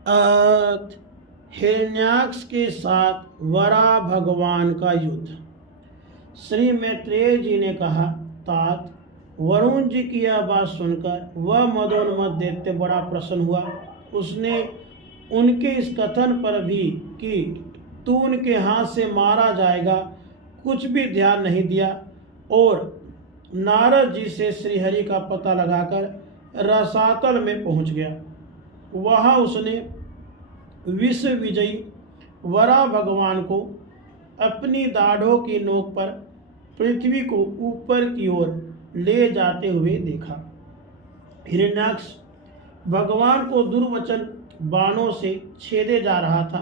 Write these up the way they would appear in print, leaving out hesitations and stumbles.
अत हिरण्याक्ष के साथ वराह भगवान का युद्ध। श्री मैत्रेय जी ने कहा, तात वरुण जी की यह बात सुनकर वह मदोन्मत्त दैत्य बड़ा प्रसन्न हुआ। उसने उनके इस कथन पर भी कि तू उनके हाथ से मारा जाएगा कुछ भी ध्यान नहीं दिया और नारद जी से श्रीहरि का पता लगाकर रसातल में पहुंच गया। वहां उसने विश्व विजयी वराह भगवान को अपनी दाढ़ों की नोक पर पृथ्वी को ऊपर की ओर ले जाते हुए देखा। हिरण्याक्ष भगवान को दुर्वचन बाणों से छेदे जा रहा था,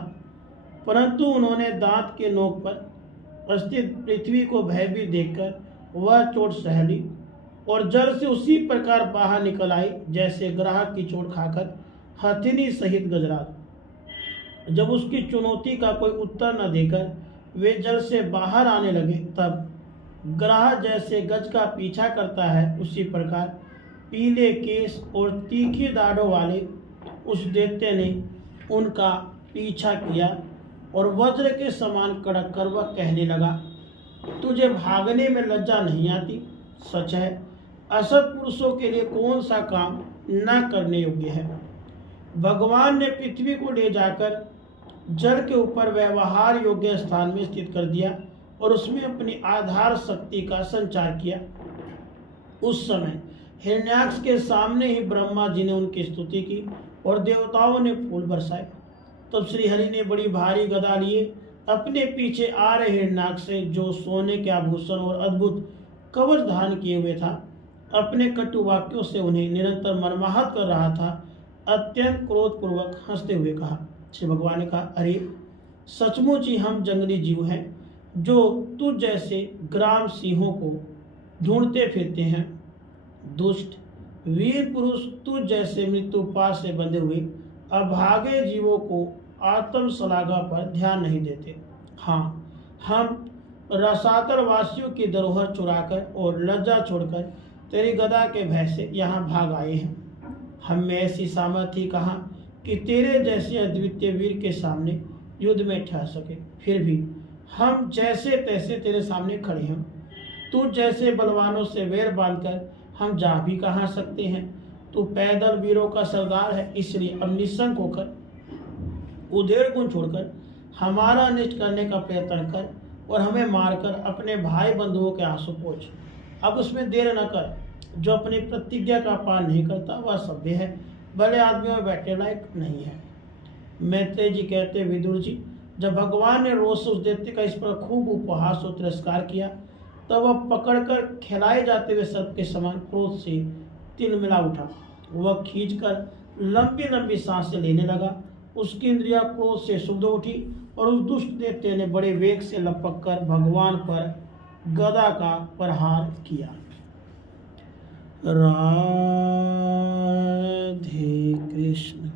परंतु उन्होंने दांत के नोक पर स्थित पृथ्वी को भयभीत देखकर वह चोट सह ली और जल से उसी प्रकार बाहर निकल आई जैसे ग्राहक की चोट खाकर हथिनी सहित गजराज। जब उसकी चुनौती का कोई उत्तर न देकर वे जल से बाहर आने लगे, तब ग्राह जैसे गज का पीछा करता है उसी प्रकार पीले केस और तीखी दाढ़ों वाले उस दैत्य ने उनका पीछा किया और वज्र के समान कड़क कर वह कहने लगा, तुझे भागने में लज्जा नहीं आती? सच है, असत पुरुषों के लिए कौन सा काम न करने योग्य है। भगवान ने पृथ्वी को ले जाकर जल के ऊपर व्यवहार योग्य स्थान में स्थित कर दिया और उसमें अपनी आधार शक्ति का संचार किया। उस समय हिरण्याक्ष के सामने ही ब्रह्मा जी ने उनकी स्तुति की और देवताओं ने फूल बरसाए। तब श्रीहरि ने बड़ी भारी गदा लिए अपने पीछे आ रहे हिरण्याक्ष से, जो सोने के आभूषण और अद्भुत कवच धारण किए हुए था, अपने कटु वाक्यों से उन्हें निरंतर मर्माहत कर रहा था, अत्यंत क्रोधपूर्वक हंसते हुए कहा। श्री भगवान ने कहा, अरे सचमुच ही हम जंगली जीव हैं जो तुझ जैसे ग्राम सिंहों को ढूंढते फिरते हैं। दुष्ट वीर पुरुष तुझ जैसे मृत्युपाश से बंधे हुए अभागे जीवों को आत्म सलागा पर ध्यान नहीं देते। हाँ, हम रसातल वासियों की धरोहर चुराकर और लज्जा छोड़कर तेरी गदा के भय से यहाँ भाग आए हैं। हम में ऐसी सामर्थ्य कहाँ कि तेरे जैसे अद्वितीय वीर के सामने युद्ध में ठहर सके। फिर भी हम जैसे तैसे तेरे सामने खड़े हैं। तू जैसे बलवानों से वैर बांधकर हम जा भी कहाँ सकते हैं। तू पैदल वीरों का सरदार है, इसलिए अब निशंक होकर उधेड़ गुण छोड़कर हमारा अनिष्ट करने का प्रयत्न कर और हमें मारकर अपने भाई बंधुओं के आंसू पोंछ। अब उसमें देर न कर। जो अपनी प्रतिज्ञा का पालन नहीं करता वह सभ्य है, भले आदमियों में बैठने लायक नहीं है। मैत्रेय जी कहते, विदुर जी, जब भगवान ने रोष उस दैत्य का इस पर खूब उपहास और तिरस्कार किया, तब वह पकड़कर खिलाए जाते हुए सर्प के समान क्रोध से तिलमिला उठा। वह खींचकर लंबी लंबी सांसें लेने लगा। उसकी इंद्रियां क्रोध से शुद्ध उठी और उस दुष्ट दैत्य ने बड़े वेग से लपक कर भगवान पर गदा का प्रहार किया। राधे कृष्ण।